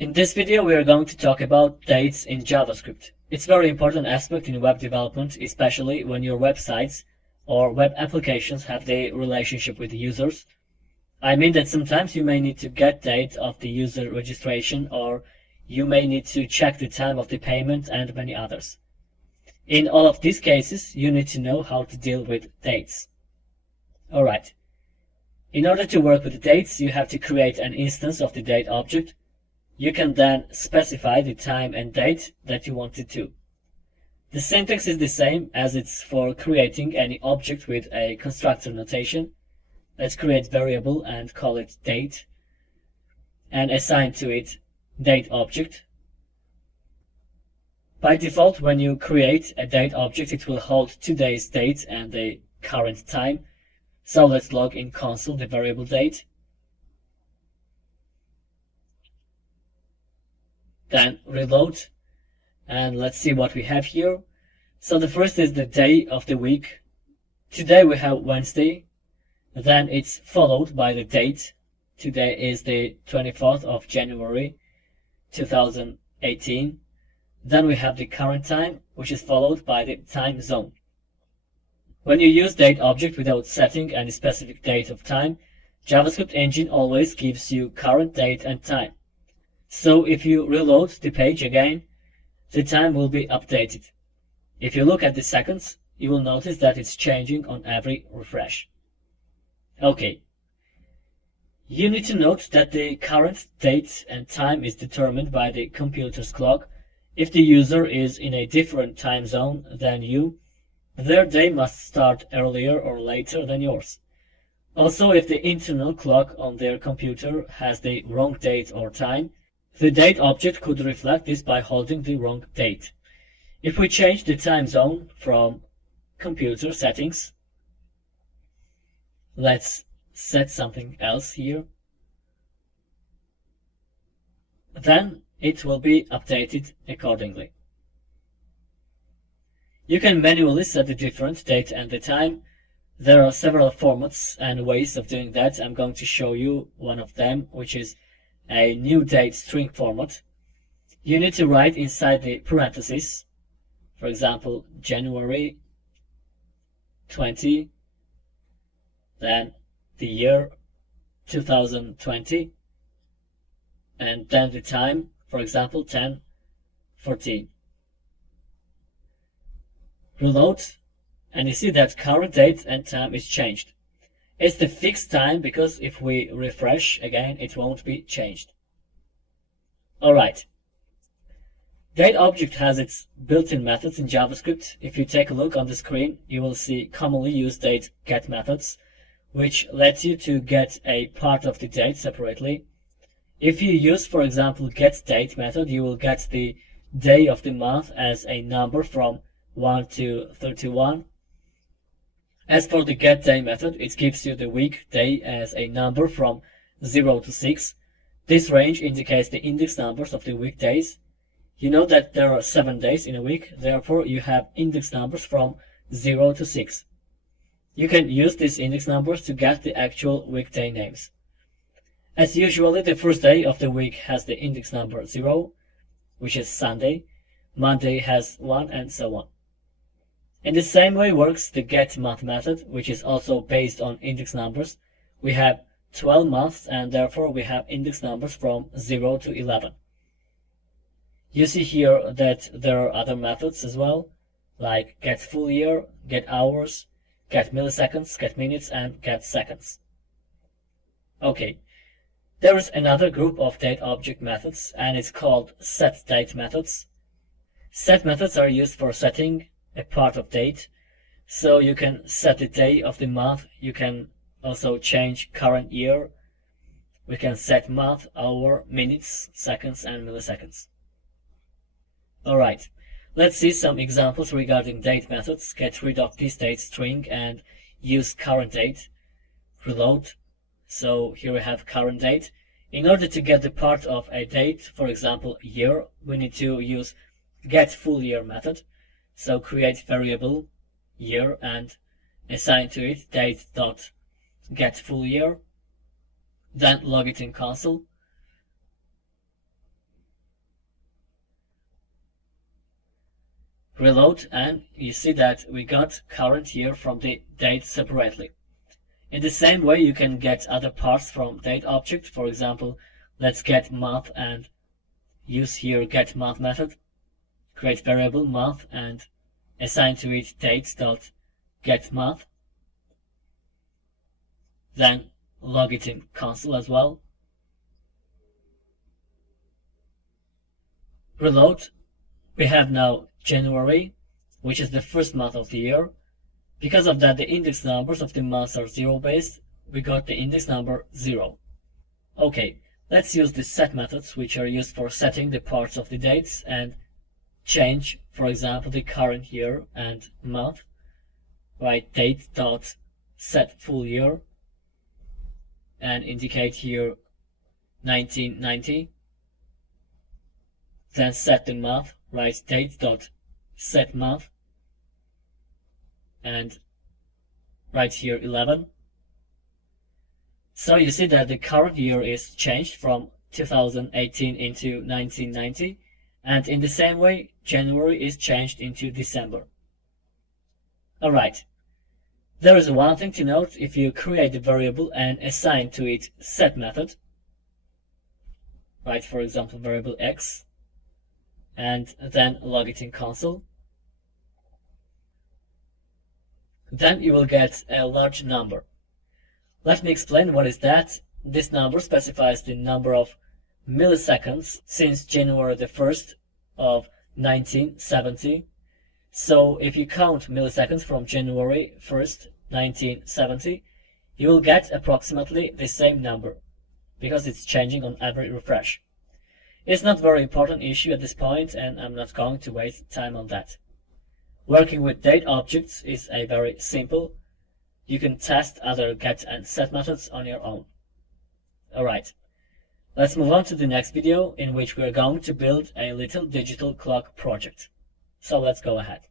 In this video, we are going to talk about dates in JavaScript. It's a very important aspect in web development, especially when your websites or web applications have the relationship with the users. I mean that sometimes you may need to get date of the user registration, or you may need to check the time of the payment, and many others. In all of these cases, you need to know how to deal with dates. Alright. In order to work with the dates, you have to create an instance of the date object. You can then specify the time and date that you want it to. The syntax is the same as it's for creating any object with a constructor notation. Let's create variable and call it date and assign to it date object. By default, when you create a date object, it will hold today's date and the current time. So let's log in console the variable date. Then reload, and let's see what we have here. So the first is the day of the week. Today we have Wednesday. Then it's followed by the date. Today is the 24th of January 2018. Then we have the current time, which is followed by the time zone. When you use date object without setting any specific date of time, JavaScript engine always gives you current date and time. So if you reload the page again, the time will be updated. If you look at the seconds, you will notice that it's changing on every refresh. Okay. You need to note that the current date and time is determined by the computer's clock. If the user is in a different time zone than you, their day must start earlier or later than yours. Also, if the internal clock on their computer has the wrong date or time, the date object could reflect this by holding the wrong date. If we change the time zone from computer settings, let's set something else here, then it will be updated accordingly. You can manually set the different date and the time. There are several formats and ways of doing that. I'm going to show you one of them, which is a new date string format. You need to write inside the parentheses, for example, January 20, then the year 2020, and then the time, for example, 10:14. Reload, and you see that current date and time is changed. It's the fixed time because if we refresh again, it won't be changed. Alright. Date object has its built-in methods in JavaScript. If you take a look on the screen, you will see commonly used date get methods, which lets you to get a part of the date separately. If you use, for example, getDate method, you will get the day of the month as a number from 1 to 31. As for the getDay method, it gives you the weekday as a number from 0 to 6. This range indicates the index numbers of the weekdays. You know that there are 7 days in a week, therefore you have index numbers from 0 to 6. You can use these index numbers to get the actual weekday names. As usually, the first day of the week has the index number 0, which is Sunday. Monday has 1, and so on. In the same way works the getMonth method, which is also based on index numbers. We have 12 months, and therefore we have index numbers from 0 to 11. You see here that there are other methods as well, like getFullYear, getHours, getMilliseconds, getMinutes, and getSeconds. Okay, there is another group of date object methods, and it's called setDate methods. Set methods are used for setting a part of date, so you can set the day of the month. You can also change current year. We can set month, hour, minutes, seconds, and milliseconds. Alright, let's see some examples regarding date methods. Get rid of this date string and use current date. Reload. So here we have current date. In order to get the part of a date, for example year, we need to use getFullYear method. So create variable year and assign to it date.getFullYear. Then log it in console. Reload, and you see that we got current year from the date separately. In the same way, you can get other parts from date object. For example, let's get month and use here get month method. Create variable month and assign to it date.getMonth. Then log it in console as well. Reload. We have now January, which is the first month of the year. Because of that, the index numbers of the months are 0-based. We got the index number 0. Okay, let's use the set methods, which are used for setting the parts of the dates, and change, for example, the current year and month. Write date.set full year and indicate here 1990. Then set the month, write date.setMonth and write here 11. So you see that the current year is changed from 2018 into 1990, and in the same way January is changed into December. Alright, there is one thing to note. If you create a variable and assign to it set method, write for example variable x, and then log it in console, then you will get a large number. Let me explain what is that. This number specifies the number of milliseconds since January the 1st of 1970. So if you count milliseconds from January 1st, 1970, you will get approximately the same number because it's changing on every refresh. It's not a very important issue at this point, and I'm not going to waste time on that. Working with date objects is a very simple. You can test other get and set methods on your own. Alright, let's move on to the next video, in which we're going to build a little digital clock project. So let's go ahead.